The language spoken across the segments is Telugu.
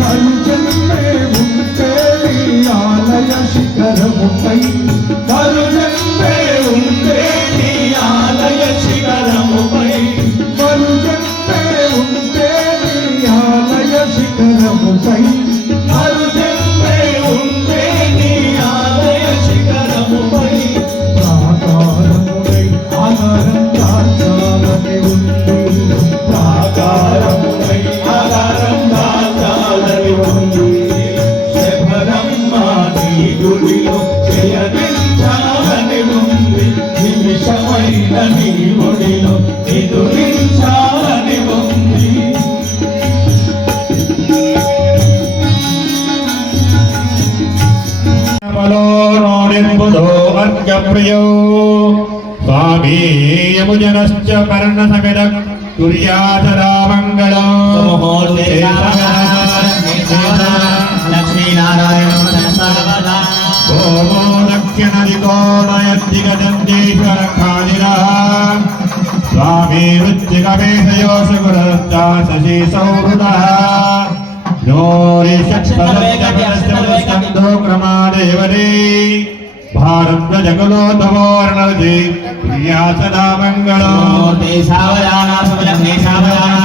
మరుజన్మే ఉంటే ఆలయ శిఖరముపై మరుజన్మే ఉంటే ఆలయ శిఖరముపై మరుజన్మే ఉంటే ఆలయ శిఖరముపై మరుజన్మే ఉంటే ఆలయ శిఖరముపై ప్రాకారముపై ఆధారం దాచాలని ఉంది ప్రాకారముపై ఆధారం దాచాలని ఉంది శబరమ్మ నీ గుడిలో చేయనించాలని ఉంది నిమిషమైన నీ ఒడిలో ఎదురించాలని ఉంది అర్ఘ్యప్రియో స్వామి యముజనశ్చ కర్ణసమిద కుర్యాతరామంగళం లక్ష్మీనారాయణ ఓమో దక్షిణదికోణయద్దిగజంతీశ్వర ఖాదిరా స్వామి వృత్తికమేషయోసుగురశ్చ శశి సౌహృదః నోరిషత్పదస్తో క్రమాదేవదే భారద్వజకులోద్భవోర్ణవతి ప్రియాసదా మంగళం సావధాన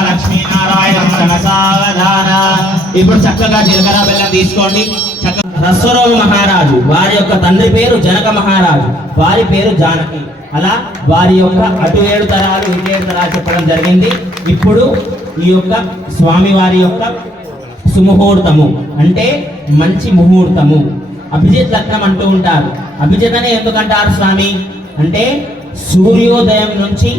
లక్ష్మీనారాయణ సావధాన. ఇప్పుడు చక్కగా జీలకర్ర బెల్లం తీసుకోండి. రస్వరోమ మహారాజు వారి యొక్క తండ్రి పేరు జనక మహారాజు, వారి పేరు జానకి. అలా వారి యొక్క అటు 7 తరాలు ఇటు 7 తరాలు చెప్పడం జరిగింది. ఇప్పుడు ఈ యొక్క స్వామి వారి యొక్క సుముహూర్తము అంటే మంచి ముహూర్తము, అభిజిత్ లగ్నం అంటూ ఉంటారు. అభిజిత్ అని ఎందుకంటారు స్వామి అంటే సూర్యోదయం నుంచి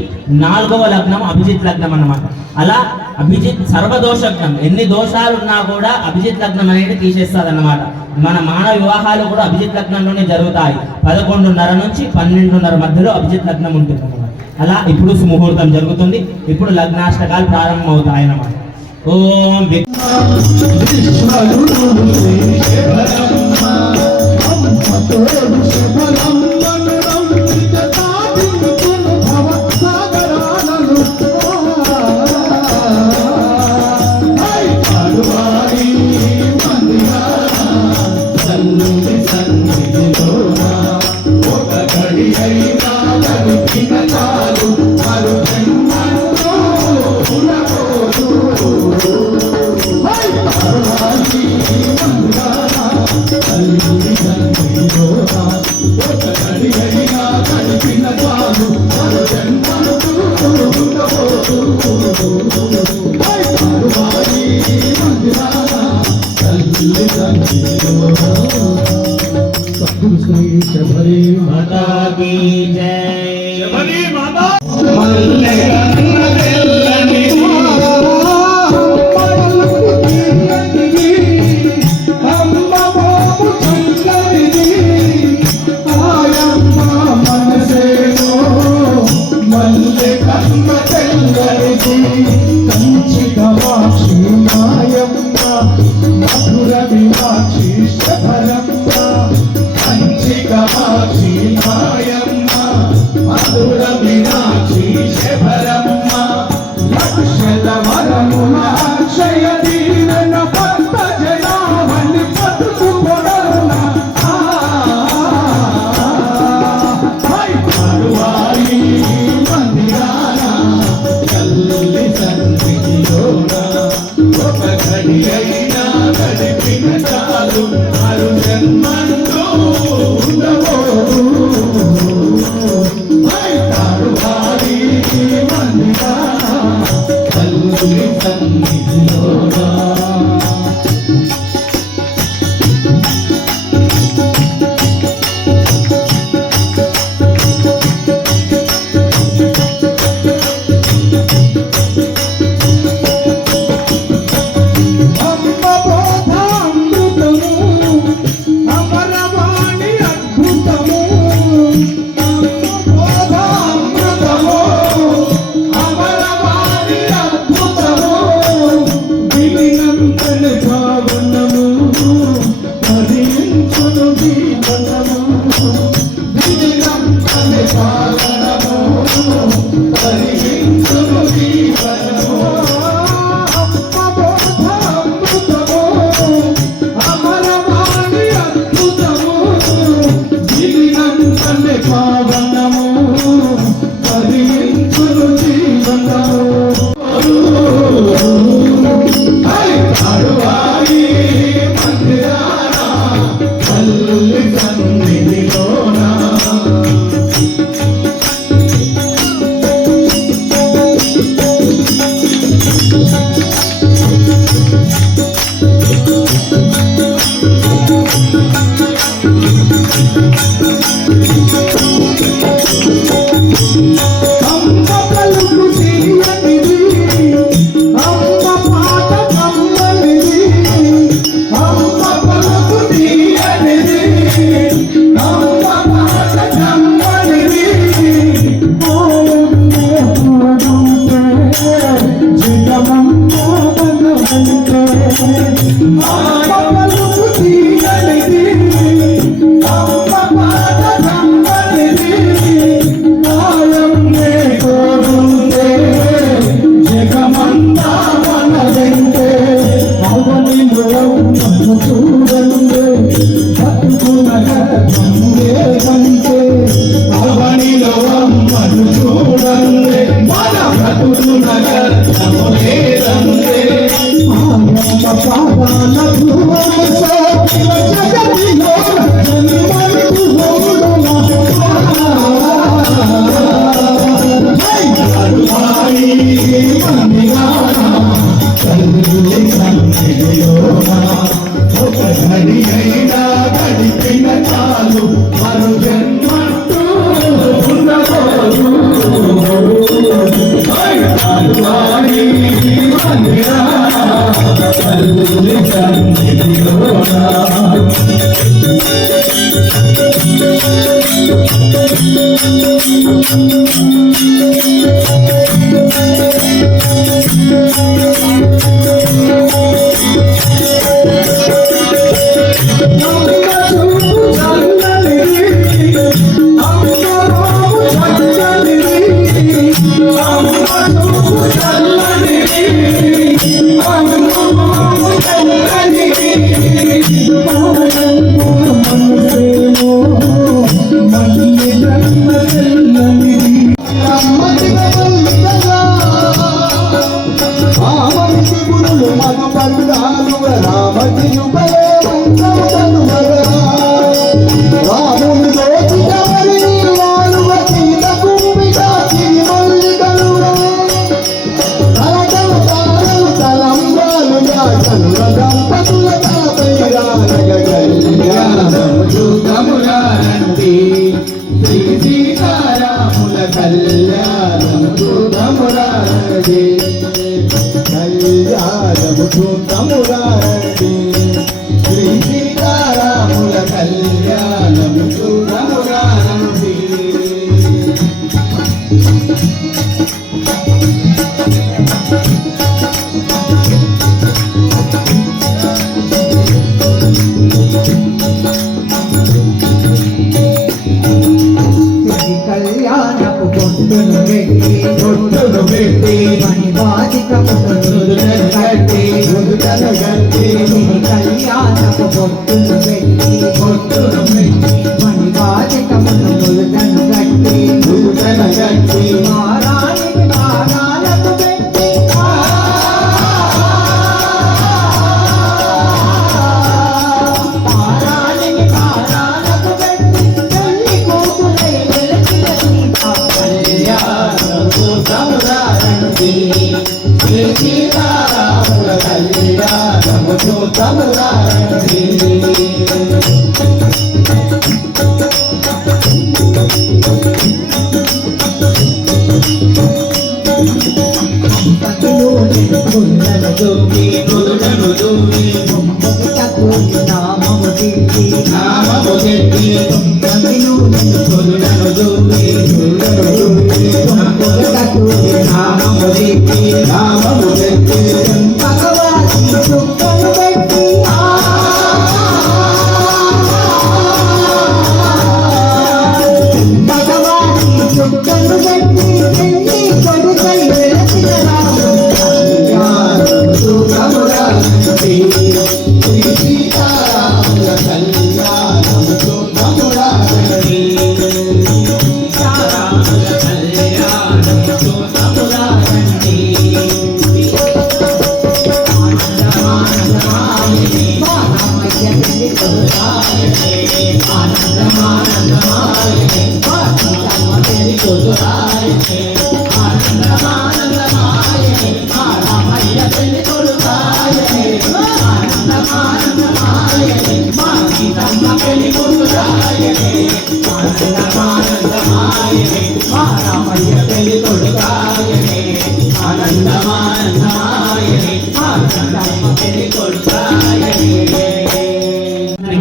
4వ లగ్నం అభిజిత్ లగ్నం అన్నమాట. అలా అభిజిత్ సర్వదోషగ్నం, ఎన్ని దోషాలు ఉన్నా కూడా అభిజిత్ లగ్నం అనేది తీసేస్తుంది అన్నమాట. మన మానవ వివాహాలు కూడా అభిజిత్ లగ్నంలోనే జరుగుతాయి. 11:30 నుంచి 12:30 మధ్యలో అభిజిత్ లగ్నం ఉంటుంది అన్నమాట. అలా ఇప్పుడు సుముహూర్తం జరుగుతుంది. ఇప్పుడు లగ్నాష్టకాలు ప్రారంభం అవుతాయి అన్నమాట. ఓం శబరి మాతా కీ జై. శబరి మాతా మధుర మీనాక్షి శబరమ్మ కంచికమాక్షి మాయమ్మ మధుర మీనాక్షి శబరమ్మ లక్షల వరముల అక్షయ దీనన భక్త జనావని పట్టుకు పొడవున పడువాయి మందిరాన కల్లి సన్నిధిలోన ఒక ఘడి అయినా గడిపిన చాలు మరు జన్మంతో ఉండబోదు. పడువాయి మందిరాన కల్లి సన్నిధిలోన అమ్మ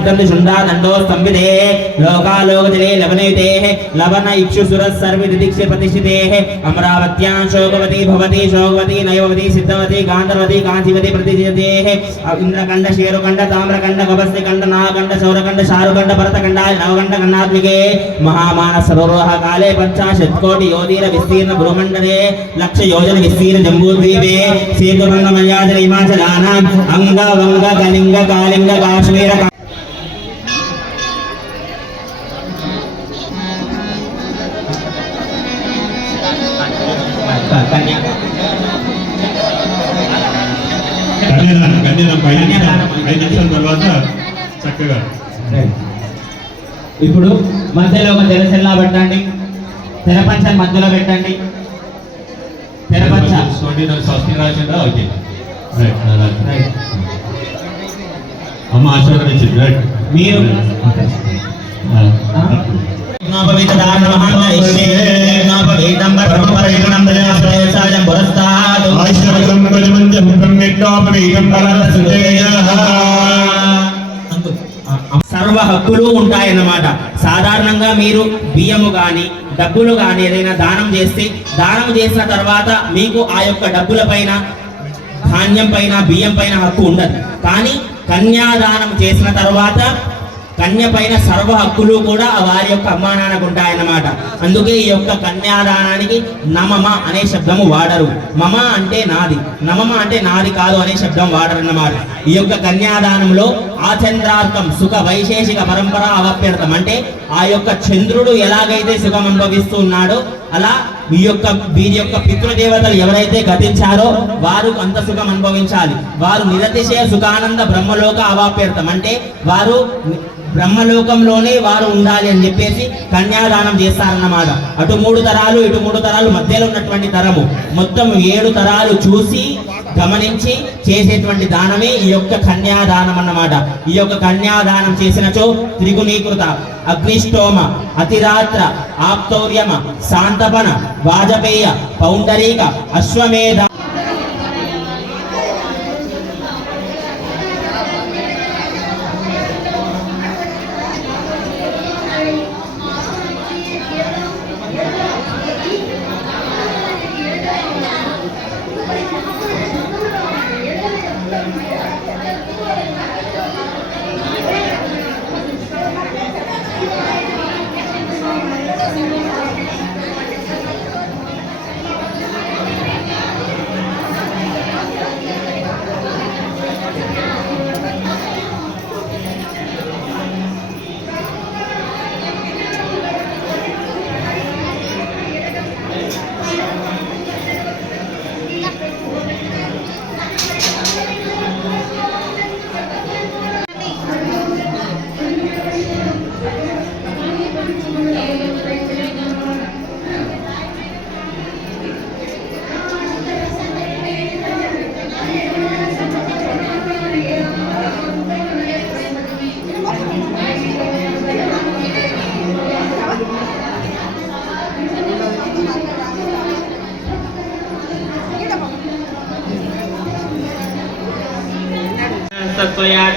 వర్ధంతి శుండా దండో స్తంభితే లోకాలోకజలే లవనయుతే లవన ఇక్షుసుర సర్వి దిదిక్ష ప్రతిష్ఠితే అమరావత్యాం శోకవతి భవతి శోకవతి నయవతి సిద్ధవతి గాంధర్వతి కాంతివతి ప్రతిష్ఠితే ఇంద్రకండ శేరుకండ తామ్రకండ గభస్తికండ నాగకండ శౌరకండ శారుకండ భరతకండ నవకండ కన్నాత్మికే మహామాన సరోహ కాలే పంచాశత్కోటి యోధీర విస్తీర్ణ భూమండలే లక్ష యోజన విస్తీర్ణ జంబూద్వీపే శ్రీకురంగ మర్యాదల హిమాచలానాం అంగ వంగ కళింగ కాళింగ కాశ్మీర కన్యాదానం 5 నిమిషాల తర్వాత చక్కగా. ఇప్పుడు మధ్యలో ఒక తెరసెల్లా పెట్టండి, తెరపంచని మధ్యలో పెట్టండి. తెరపంచ స్వస్తి రాసిందా? Okay, right. అమ్మ ఆశీర్వదించింది, రైట్. మీరు సర్వ హక్కులు ఉంటాయన్నమాట. సాధారణంగా మీరు బియ్యము కానీ డబ్బులు కానీ ఏదైనా దానం చేస్తే, దానం చేసిన తర్వాత మీకు ఆ యొక్క డబ్బుల పైన, ధాన్యం పైన, బియ్యం పైన హక్కు ఉండదు. కానీ కన్యాదానం చేసిన తర్వాత కన్య పైన సర్వ హక్కులు కూడా వారి యొక్క అమ్మా నాన్నకు ఉంటాయన్నమాట. అందుకే ఈ యొక్క కన్యాదానానికి నమమ అనే శబ్దము వాడరు. మమ అంటే నాది, నమమ అంటే నాది కాదు అనే శబ్దం వాడరు అన్నమాట. ఈ యొక్క కన్యాదానంలో ఆచంద్రార్థం సుఖ వైశేషిక పరంపర అవప్యర్థం అంటే ఆ యొక్క చంద్రుడు ఎలాగైతే సుఖం అనుభవిస్తూ ఉన్నాడో అలా వీరి యొక్క పితృదేవతలు ఎవరైతే గతించారో వారు అంత సుఖం అనుభవించాలి. వారు నిరతిశయ సుఖానంద బ్రహ్మలోక అవాప్యర్థం అంటే వారు బ్రహ్మలోకంలోనే వారు ఉండాలి అని చెప్పేసి కన్యాదానం చేస్తారన్నమాట. అటు 3 తరాలు ఇటు 3 తరాలు మధ్యలో ఉన్నటువంటి తరము మొత్తం 7 తరాలు చూసి గమనించి చేసేటువంటి దానమే ఈ యొక్క కన్యాదానం అన్నమాట. ఈ యొక్క కన్యాదానం చేసినచో త్రిగుణీకృత అగ్నిష్టోమ అతిరాత్ర ఆప్తౌర్యమ శాంతపన వాజపేయ పౌండరీక అశ్వమేధ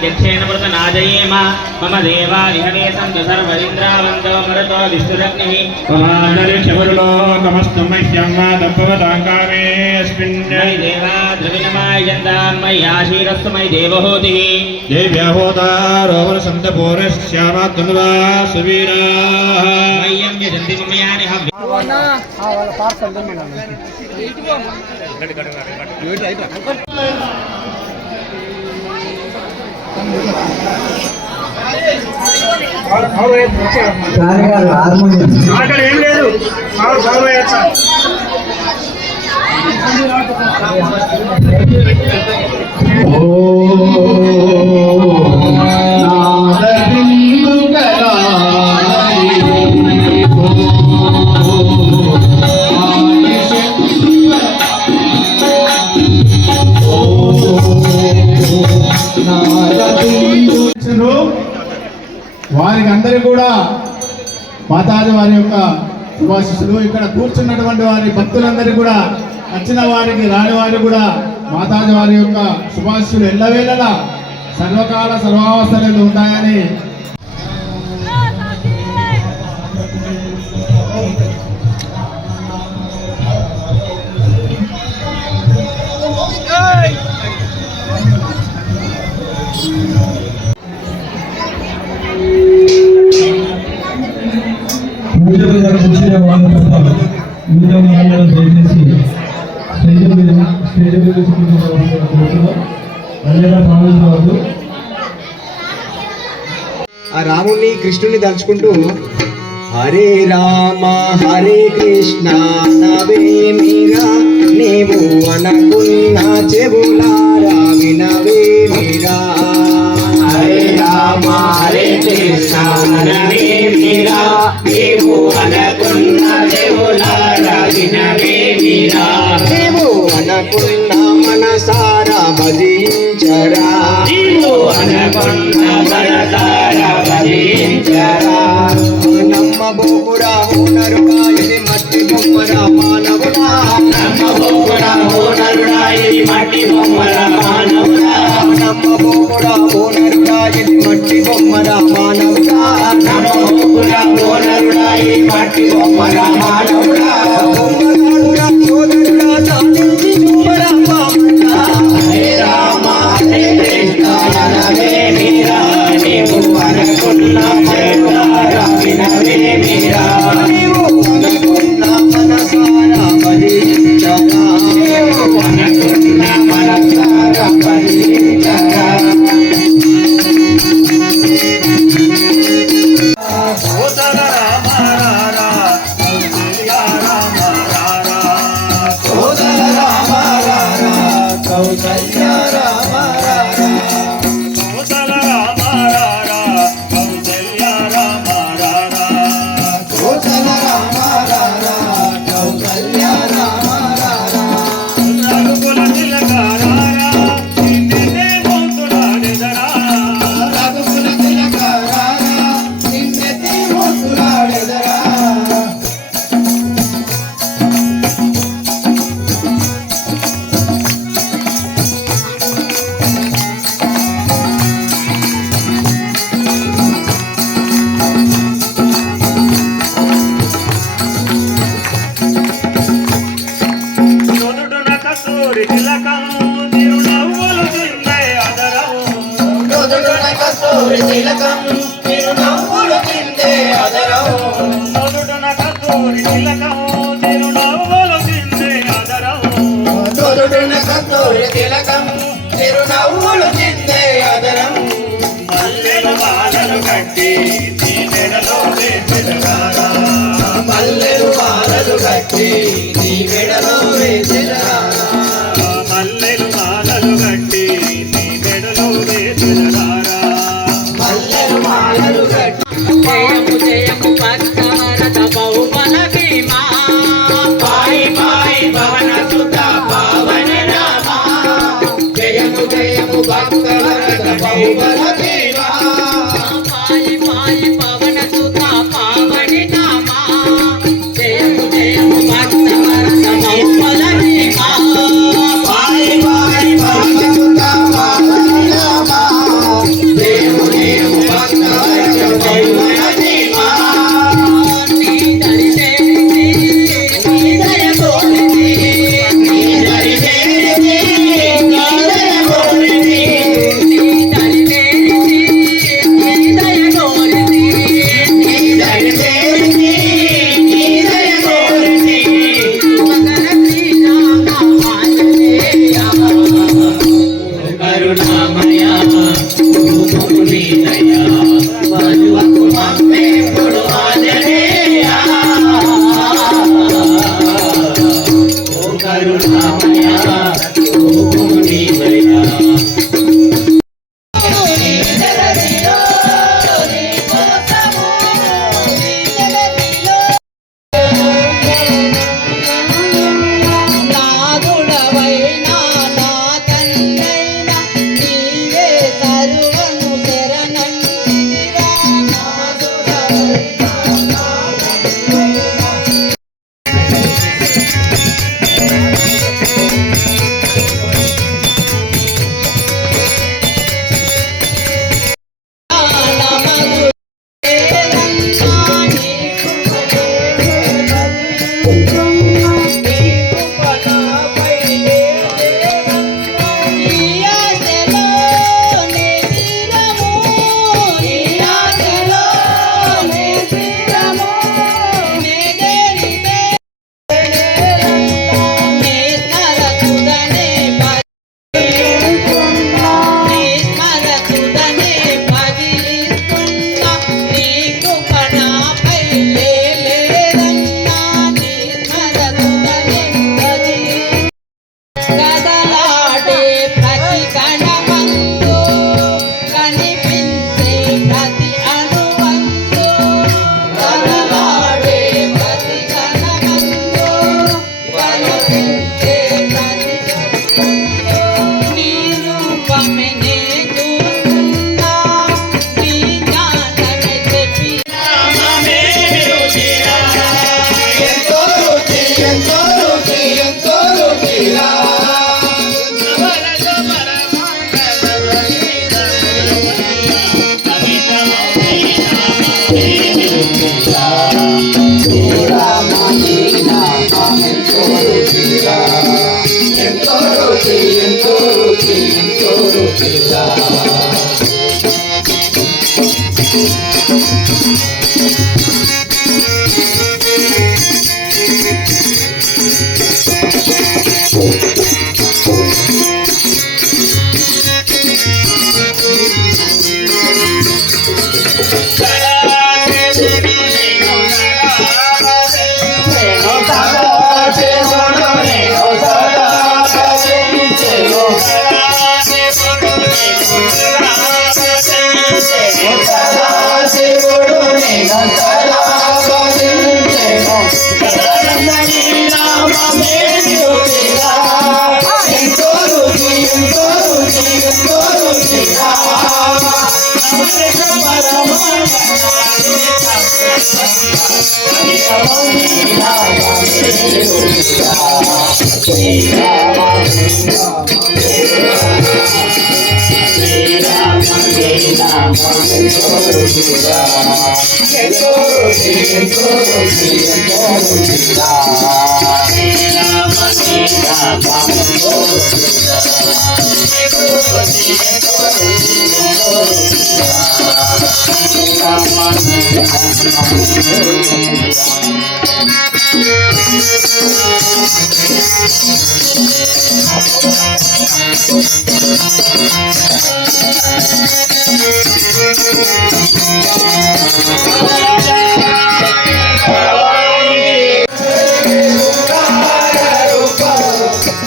दक्षेण नाजयेम मम देवा विहने सन्तु सर्वरिन्द्रावन्दो मरुतो विष्णुरग्निः महानरिक्षवरुलोकमस्तु मह्यं वा दम्पवताङ्कामेऽस्मिन् मयि देवा द्रविणमाय जन्तां मयि आशीरस्तु मयि देवहूतिः देव्याहोतारोपरसन्तपोरश्यामात्मनुवा सुवीराः मह्यं यजन्ति मम यानि ఏం లేదు వారికి అందరికీ కూడా మాతాజీ వారి యొక్క శుభాశిస్సులు. ఇక్కడ కూర్చున్నటువంటి వారి భక్తులందరికీ కూడా, వచ్చిన వారికి రాని వారికి కూడా మాతాజీ వారి యొక్క శుభాశిస్సులు ఎల్లవేళలా సర్వకాల సర్వావస్థలు ఉంటాయని వచ్చిన వాళ్ళు తప్ప మిగతా వాళ్ళు దయచేసి స్టేజ్ మీద అన్నిగా భావించవద్దు. ఆ రాముని కృష్ణుని తలుచుకుంటూ హరే రామ హరే కృష్ణ నవే మీరా నీవు అనుకున్న చెవులారా వినవే మీరా. హరే రామ హరే కృష్ణ నవే మీరా నీవు అనుకున్న చెవులారా వినవే మీరా. నీవు అనుకున్న మనసారా భజించరా. నీవు అనుకున్న మనసారా భజించరా. నమ్మ బోకురా హోనరుడా ఇది మట్టి బొమ్మరా మానవుడా. నమ్మ బోకురా హోనరుడా ఇది మట్టి బొమ్మరా మానవుడా. నమ్మ బోకురా హోనరుడా ఇది మట్టి బొమ్మరా మానవుడా. నమ్మ బోకురా హోనరుడా ఇది మట్టి బొమ్మరా మానవుడా. బొమ్మరాడురా సోదరుడా సాధించి చూపరా మామూడా. హరే రామ హరే కృష్ణ నవే మీరా నీవు అనుకున్న చెవులారా వినవే మీరా. నీవు అనుకున్న మనసారా భజించరా. నీవు అనుకున్న మనసారా భజించరా. సోదర రామ రారా కౌసల్య రామ రారా. సోదర రామ రారా కౌసల్య రామ రారా. సోదర రామ రారా కౌసల్య రామ రారా. సోదర రామ రారా కౌసల్య రామ రారా. రఘుకుల తిలక రారా నిన్నే మోతులాడెదరా. రఘుకుల తిలక రారా నిన్నెత్తి మోతులాడెదరా. నుదుటున కస్తూరి తిలకం తిరునవ్వులు చిందే అదరం. నుదుటున కస్తూరి తిలకం తిరునవ్వులు చిందే అదరం. నుదుటున కస్తూరి తిలకం తిరునవ్వులు చిందే అదరం. నుదుటున కస్తూరి తిలకం తిరునవ్వులు చిందే అదరం. మల్లెలు మాలలు కట్టి నీ మెడలో వేసెదగారా. మల్లెలు మాలలు కట్టి నీ మెడలో వేసెదరా. మల్లెలు మాలలు కట్టి నీ మెడలో వేసెదగారా. మల్లెలు మాలలు కట్టి జయము జయము భక్తవరద బహుబల భీమా. పాయి పాయి పవన సుత పావన నామా. జయము జయము భక్తవరద బహుబల భీమా. పాయి పాయి పవన సుత పావని నామా. జయము జయము భక్తవరద బహుబల భీమా. పాయి పాయి పవన సుత పావన నామా. జయము జయము భక్తవరద బహుబల భీమా. నీ దరి చేరితి నీ దయ తోలితి. నీ దరి చేరితి నీ దయ కోరితి. నీ దరి చేరితి శివుడు నిరంతరా భజించెను. కదలందని నామమే స్తుతిగా. ఎంతో రుచి ఎంతో రుచి ఎంతో రుచిగా. అమృత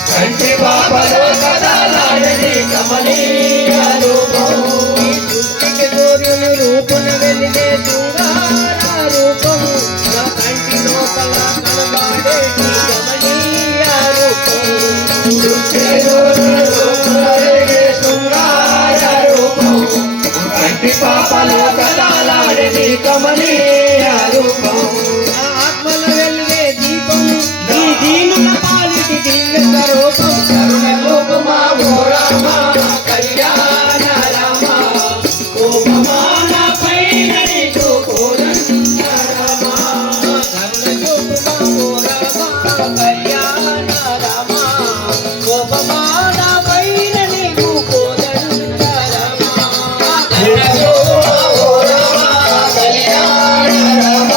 కంటి పాపలో కదలాడని కమనీయ రూపము. సూర్యుని రూపున వెలిగే శృంగార రూపము. నా కంటి లోపల కనబడే నీ గమనీయ రూపము. శృంగార రూపము. కంటి పాపలో కదలాడని కమనీయ రూపము. నా ఆత్మల వెలిగే దీపము. నీ దీనుల పాలిటి దివ్య రూపం. కరుణ రూపమా ఓ రామ కళ్యాణ రామ. కోపమాన పైన నీకు కోదండ రామ. కరుణ చూపుమా ఓ రామ కళ్యాణ రామ. కోపమాన పైన నీకు కోదండ రామ. కరుణ రూపమా ఓ రామ కళ్యాణ రామ.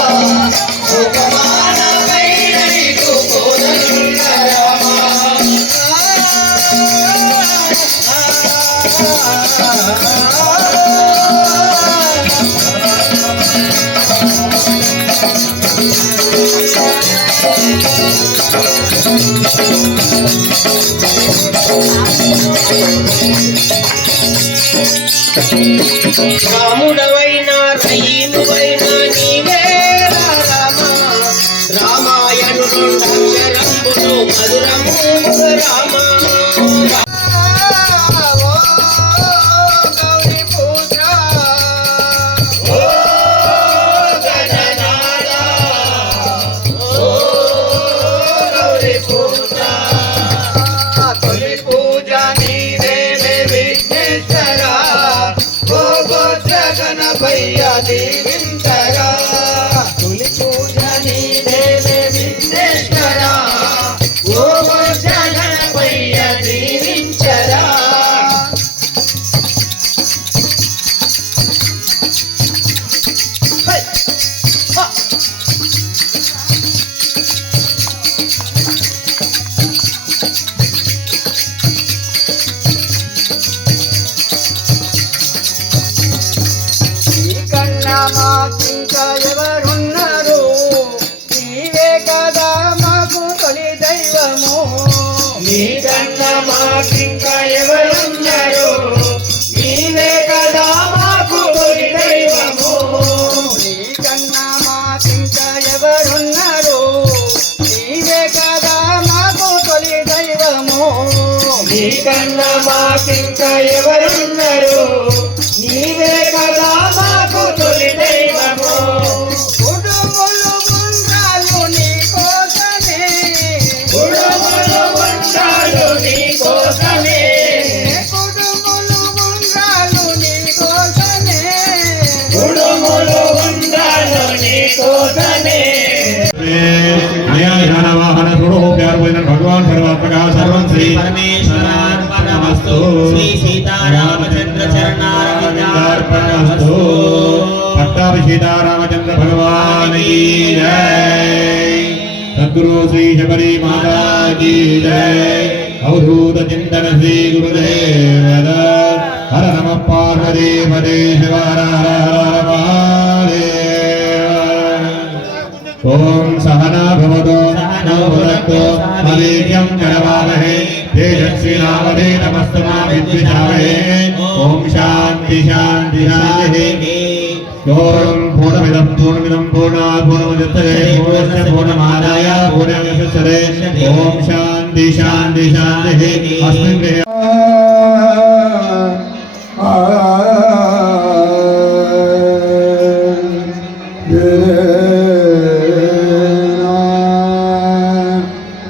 కోపమాన పైన నీకు కోదండ రామ. రాముడవైనా రహీమువైనా నీవే రామ. రామాయణుడు అక్షరంబులు మధురము రామ. గౌరీ పూజ ఓ గణనాథ ఓ గౌరీ పూజ. తొలి పూజ నీదేవే విఘ్నేశ్వర. ఓ గోత్ర గణపయ్య దీవించరా. తొలి పూజ నీదేవే విఘ్నేశ్వర. ఓ గోత్ర గణపయ్య దీవించరా. నీకన్నా మాకింకా ఎవరున్నారు? నీవే కదా మాకు తొలి దైవము. నీకన్నా మాకింకా ఎవరున్నారు? నీవే కదా మాకు తొలి దైవము. నీకన్నా మాకింకా ఎవరున్నారు? నీవే కదా మాకు తొలి దైవము. నీకన్నా మాకింకా ఎవరున్నారు? నీవే కదా మాకు తొలి దైవము. కుడుములు గుండ్రాలు నీ కోసమే. గుడుములు గుండాలు నీ కోసమే. కుడుములు గుండ్రాలు నీ కోసమే. గుడుములు గుండాలు నీ కోసమే. भगवान सर्वात्मका सर्वं श्री परमेश्वरार्पणमस्तु. श्री सीतारामचंद्र चरणारविंदार्पणमस्तु. पट्टाभि सीतारामचंद्र भगवान की जय। सद्गुरु श्री शबरी माता की जय। अवधूत चिंतन श्री गुरुदेव दत्त। हर नमः पार्वती पते शिव हर हर हर महादेव। ओम सहना भवतु सहनौ भुनक्तु मवीर्यं करवावहै तेजस्विनावधे नमस्तु मा विद्विषावहै। ओम शांति शांति शांति। ఓం పూర్ణమిదం పూర్ణాత్ పూర్ణముదచ్యతే పూర్ణస్య పూర్ణమాదాయ పూర్ణమేవావశిష్యతే ఓం శాంతి శాంతి శాంతి అస్మిన్ గృహే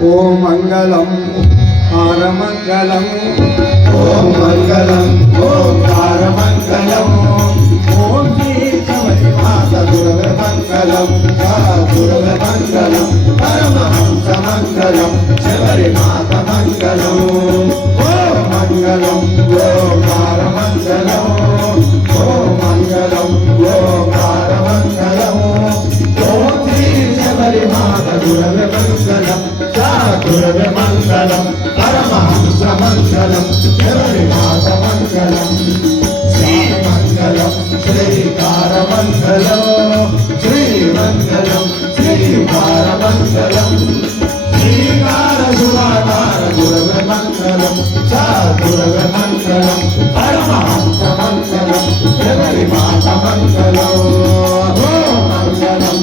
ఓం మంగళం ఆరమంగళం ఓం మంగళం ఓంకారమంగళం ఓం శ్రీ శబరి మాత గురవే మంగళం గురవే మంగళం పరమహంస మంగళం శబరి మాత మంగళం ఓం మంగళం ఓంకారమంగళం ఓం మంగళం ఓంకారమంగళం ఓం శ్రీ శబరి మాత గురవే మంగళం గురవే మంగళం పరమహంస మంగళం శబరి మాత మంగళం శ్రీమంగళం శ్రీకారమంగళం శ్రీమంగళం శ్రీకారమంగళం శ్రీకార శుభాకార గురవే మంగళం గురవే మంగళం పరమహంస మంగళం శబరి మాత మంగళం మంగళం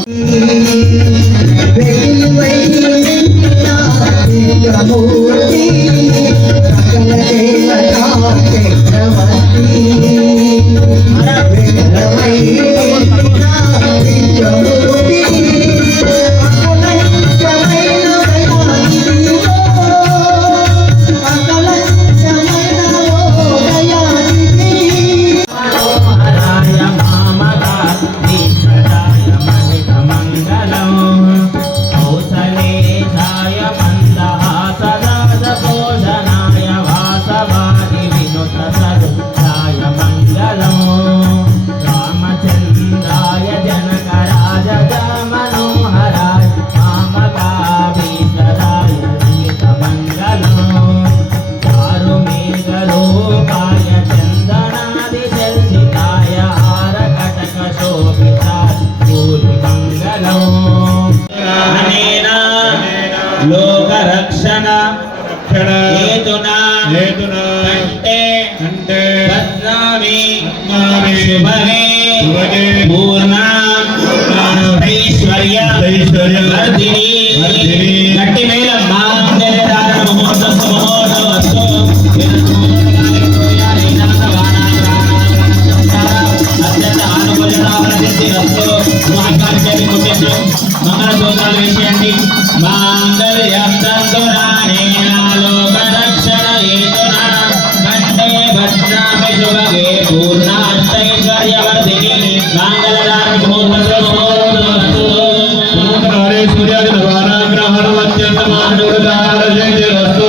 లోకరక్షణ హేతునా కంటే బధ్నామి శుభగే పూర్ణా ఐశ్వర్య వర్ధిని గట్టి మేళం మాంగళ్యధారణ మహోత్సవ మహోత్సవస్తు అత్యంత ఆనుకూల్యతావరసిద్ధిరస్తు మహాకార్యాన్ని ముఖ్యంగా మంగళ సూత్రాలు వేసేయండి మాంగళ్యతంతురాణేన లోకరక్షణ హేతునా కంటే బధ్నామి శుభగే పూర్ణాష్టైశ్వర్యవర్ధిని మంగళధారణ మహోత్సవస్తు సూర్యాది నవానాగ్రహణం అత్యంత మానవదారస్తు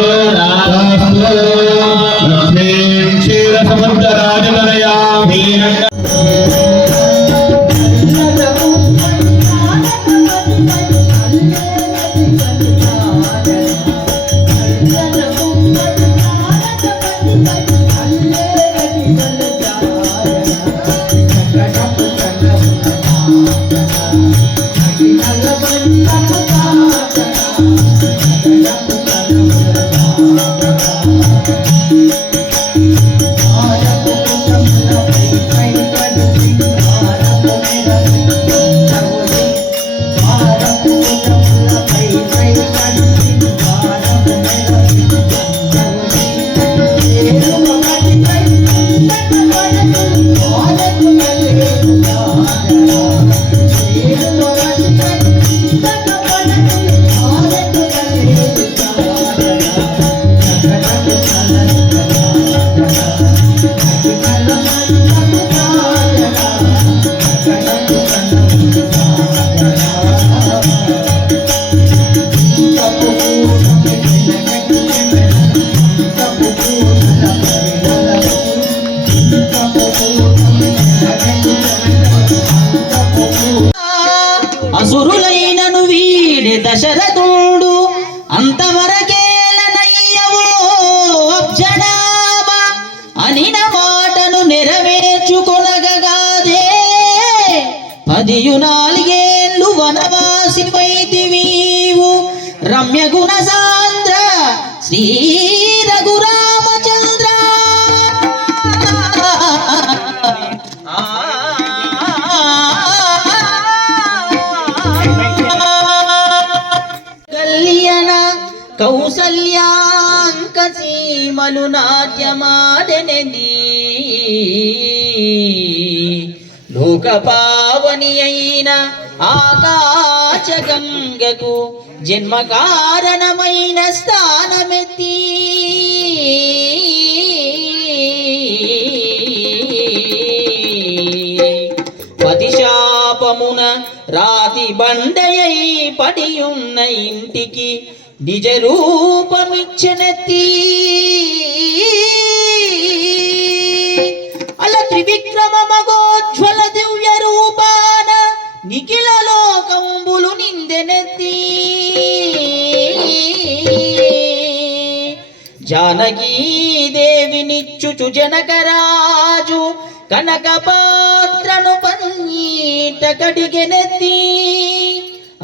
లక్ష్మీం క్షీర సముద్ర రాజనయా అసురులైనను వీడే దశరథుడు అంతవరకేలనయ్యవో అబ్జనాభ అనిన మాటను నెరవేర్చుకొనగగాదే 14 వనవాసి వైతివీవు రమ్య గుణ సాంద్ర శ్రీ రఘురామచంద్ర కౌసల్యాంక సీమలు నాట్యమాడెనది లోకపావని అయిన ఆకాశ గంగకు జన్మ కారణమైన స్థానమెత్తి పతిశాపమున రాతి బండయై పడియున్న ఇంటికి నిజ రూపమిచ్చనెత్తి అల త్రివిక్రమ మగోజ్వల దివ్య రూపాన నిఖిల లోకంబులు నిందెనెత్తి జానకీ దేవినిచ్చుచు జనకరాజు కనక పాత్రను పన్నీట కడిగెనెత్తి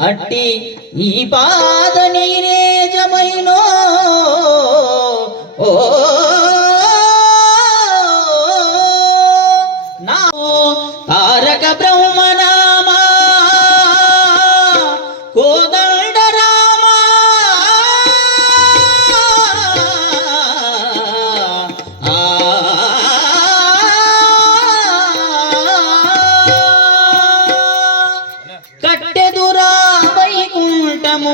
అట్టి ఈ పాద నీరేజమైనో ఓ నా తారక బ్రహ్మనామా కోదండ రామా కట్టెదురా వైకుంఠము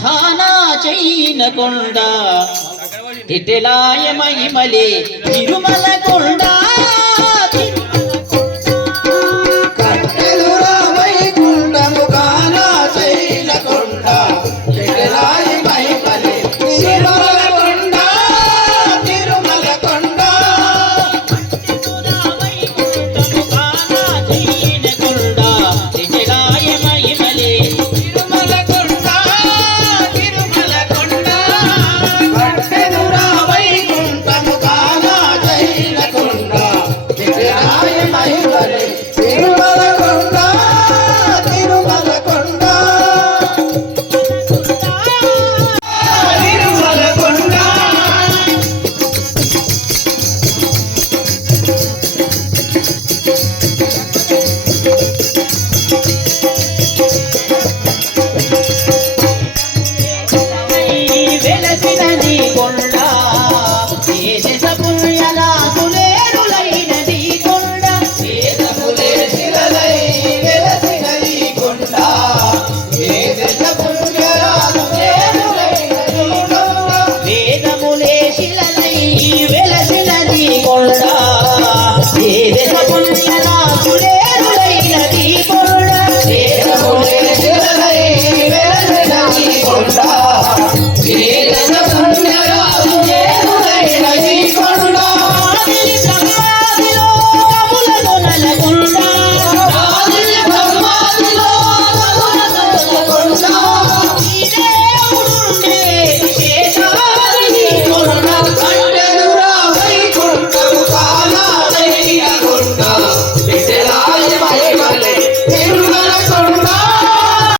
హానా చైన కొండ ఇటెలాయ మహిమలే తిరుమల కొండ